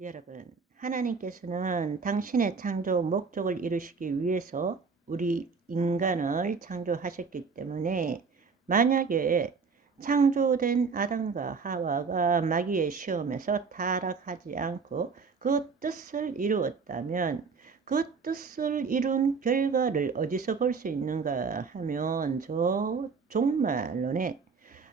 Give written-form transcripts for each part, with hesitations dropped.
여러분, 하나님께서는 당신의 창조 목적을 이루시기 위해서 우리 인간을 창조하셨기 때문에 만약에 창조된 아담과 하와가 마귀의 시험에서 타락하지 않고 그 뜻을 이루었다면 그 뜻을 이룬 결과를 어디서 볼 수 있는가 하면 저 종말론에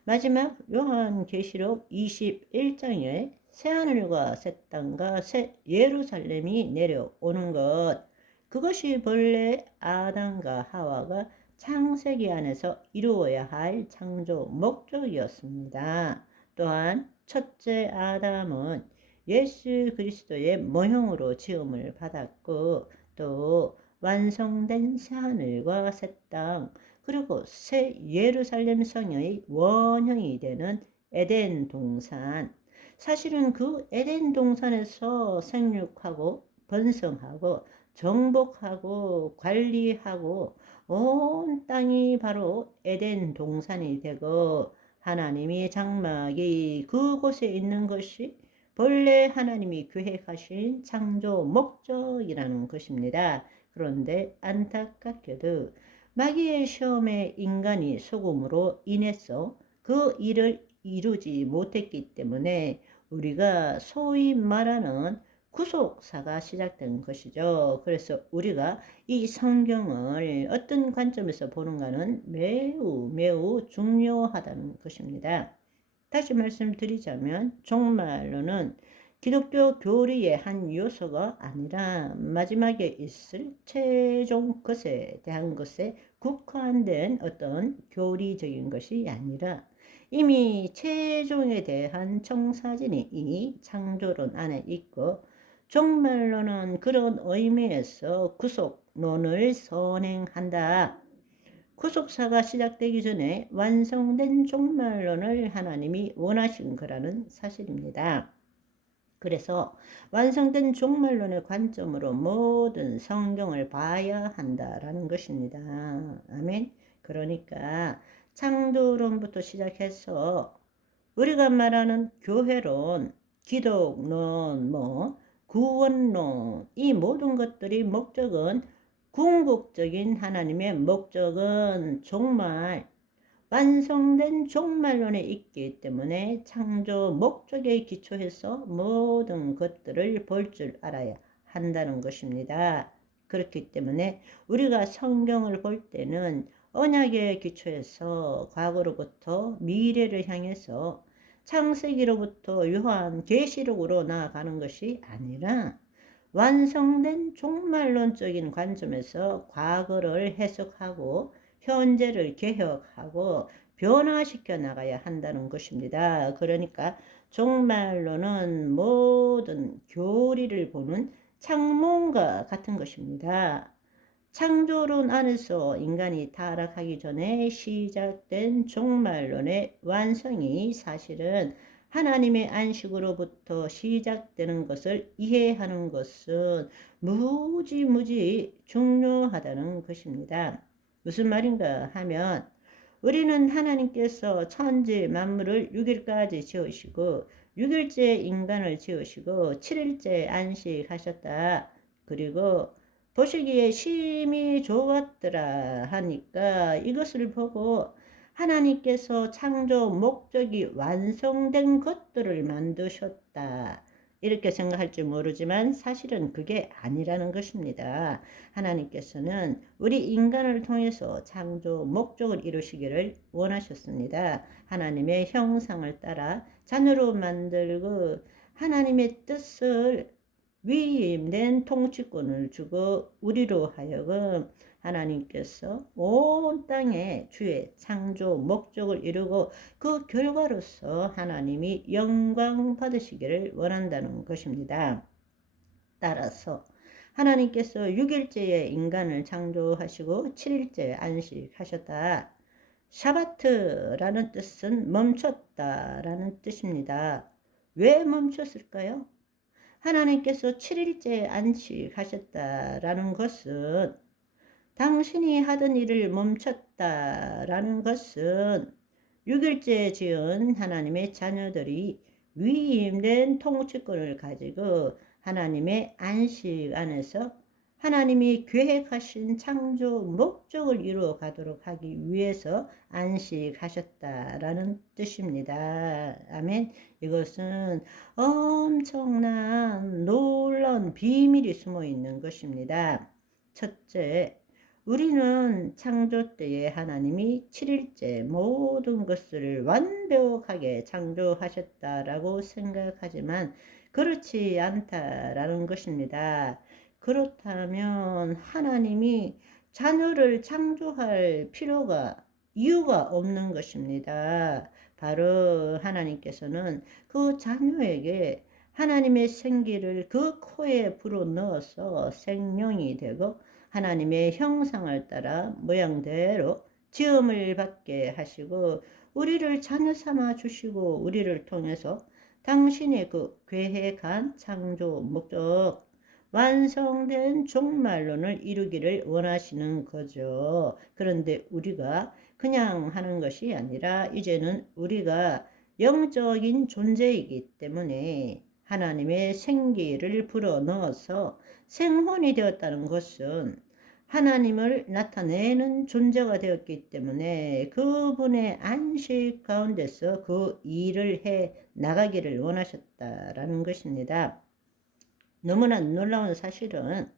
마지막 요한계시록 21장에 새하늘과 새 땅과 새 예루살렘이 내려오는 것, 그것이 본래 아담과 하와가 창세기 안에서 이루어야 할 창조 목적이었습니다. 또한 첫째 아담은 예수 그리스도의 모형으로 지음을 받았고, 또 완성된 새하늘과 새 땅, 그리고 새 예루살렘 성의 원형이 되는 에덴 동산. 사실은 그 에덴 동산에서 생육하고 번성하고 정복하고 관리하고 온 땅이 바로 에덴 동산이 되고, 하나님의 장막이 그곳에 있는 것이 본래 하나님이 계획하신 창조 목적이라는 것입니다. 그런데 안타깝게도 마귀의 시험에 인간이 속음으로 인해서 그 일을 이루지 못했기 때문에 우리가 소위 말하는 구속사가 시작된 것이죠. 그래서 우리가 이 성경을 어떤 관점에서 보는가는 매우 매우 중요하다는 것입니다. 다시 말씀드리자면 종말론은 기독교 교리의 한 요소가 아니라 마지막에 있을 최종 것에 대한 것에 국한된 어떤 교리적인 것이 아니라 이미 최종에 대한 청사진이 이 창조론 안에 있고, 종말론은 그런 의미에서 구속론을 선행한다. 구속사가 시작되기 전에 완성된 종말론을 하나님이 원하신 거라는 사실입니다. 그래서 완성된 종말론의 관점으로 모든 성경을 봐야 한다라는 것입니다. 아멘. 그러니까 창조론부터 시작해서 우리가 말하는 교회론, 기독론, 구원론, 이 모든 것들이 목적은, 궁극적인 하나님의 목적은 종말, 완성된 종말론에 있기 때문에 창조 목적에 기초해서 모든 것들을 볼 줄 알아야 한다는 것입니다. 그렇기 때문에 우리가 성경을 볼 때는 언약에 기초해서 과거로부터 미래를 향해서 창세기로부터 요한계시록으로 나아가는 것이 아니라 완성된 종말론적인 관점에서 과거를 해석하고 현재를 개혁하고 변화시켜 나가야 한다는 것입니다. 그러니까 종말론은 모든 교리를 보는 창문과 같은 것입니다. 창조론 안에서 인간이 타락하기 전에 시작된 종말론의 완성이 사실은 하나님의 안식으로부터 시작되는 것을 이해하는 것은 무지무지 중요하다는 것입니다. 무슨 말인가 하면, 우리는 하나님께서 천지 만물을 6일까지 지으시고 6일째 인간을 지으시고 7일째 안식하셨다. 그리고 보시기에 심히 좋았더라 하니까 이것을 보고 하나님께서 창조 목적이 완성된 것들을 만드셨다, 이렇게 생각할지 모르지만 사실은 그게 아니라는 것입니다. 하나님께서는 우리 인간을 통해서 창조 목적을 이루시기를 원하셨습니다. 하나님의 형상을 따라 자녀로 만들고 하나님의 뜻을 위임된 통치권을 주고 우리로 하여금 하나님께서 온 땅에 주의 창조 목적을 이루고 그 결과로서 하나님이 영광 받으시기를 원한다는 것입니다. 따라서 하나님께서 6일째에 인간을 창조하시고 7일째에 안식하셨다. 샤바트라는 뜻은 멈췄다라는 뜻입니다. 왜 멈췄을까요? 하나님께서 7일째 안식하셨다라는 것은, 당신이 하던 일을 멈췄다라는 것은 6일째 지은 하나님의 자녀들이 위임된 통치권을 가지고 하나님의 안식 안에서 하나님이 계획하신 창조 목적을 이루어 가도록 하기 위해서 안식하셨다라는 뜻입니다. 아멘. 이것은 엄청난 놀라운 비밀이 숨어 있는 것입니다. 첫째, 우리는 창조 때에 하나님이 7일째 모든 것을 완벽하게 창조하셨다라고 생각하지만 그렇지 않다라는 것입니다. 그렇다면 하나님이 자녀를 창조할 이유가 없는 것입니다. 바로 하나님께서는 그 자녀에게 하나님의 생기를 그 코에 불어넣어서 생명이 되고 하나님의 형상을 따라 모양대로 지음을 받게 하시고 우리를 자녀 삼아 주시고 우리를 통해서 당신의 그 계획한 창조 목적 완성된 종말론을 이루기를 원하시는 거죠. 그런데 우리가 그냥 하는 것이 아니라 이제는 우리가 영적인 존재이기 때문에 하나님의 생기를 불어넣어서 생혼이 되었다는 것은 하나님을 나타내는 존재가 되었기 때문에 그분의 안식 가운데서 그 일을 해 나가기를 원하셨다라는 것입니다. 너무나 놀라운 사실은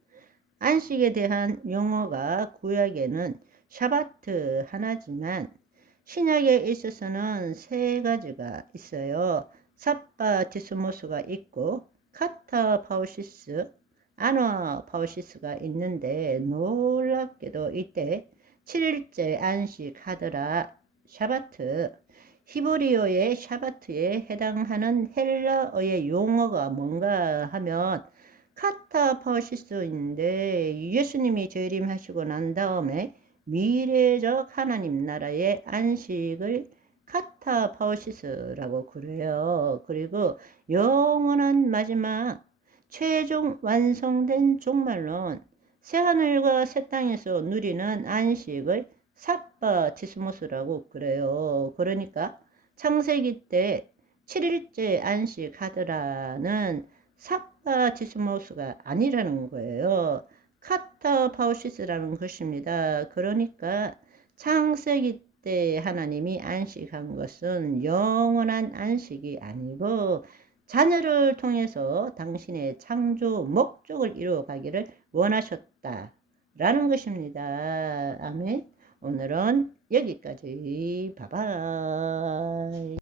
안식에 대한 용어가 구약에는 샤바트 하나지만 신약에 있어서는 세 가지가 있어요. 삽바티스모스가 있고 카타파우시스, 아나파우시스가 있는데 놀랍게도 이때 7일째 안식하더라 샤바트, 히브리어의 샤바트에 해당하는 헬라어의 용어가 뭔가 하면 카타파시스인데 예수님이 재림하시고 난 다음에 미래적 하나님 나라의 안식을 카타파시스라고 그래요. 그리고 영원한 마지막 최종 완성된 종말론 새하늘과 새 땅에서 누리는 안식을 삽바티스모스라고 그래요. 그러니까 창세기 때 7일째 안식하더라는 삽바티스모스가 아니라는 거예요. 카타파우시스라는 것입니다. 그러니까 창세기 때 하나님이 안식한 것은 영원한 안식이 아니고 자녀를 통해서 당신의 창조 목적을 이루어가기를 원하셨다라는 것입니다. 아멘. 오늘은 여기까지. 바이바이.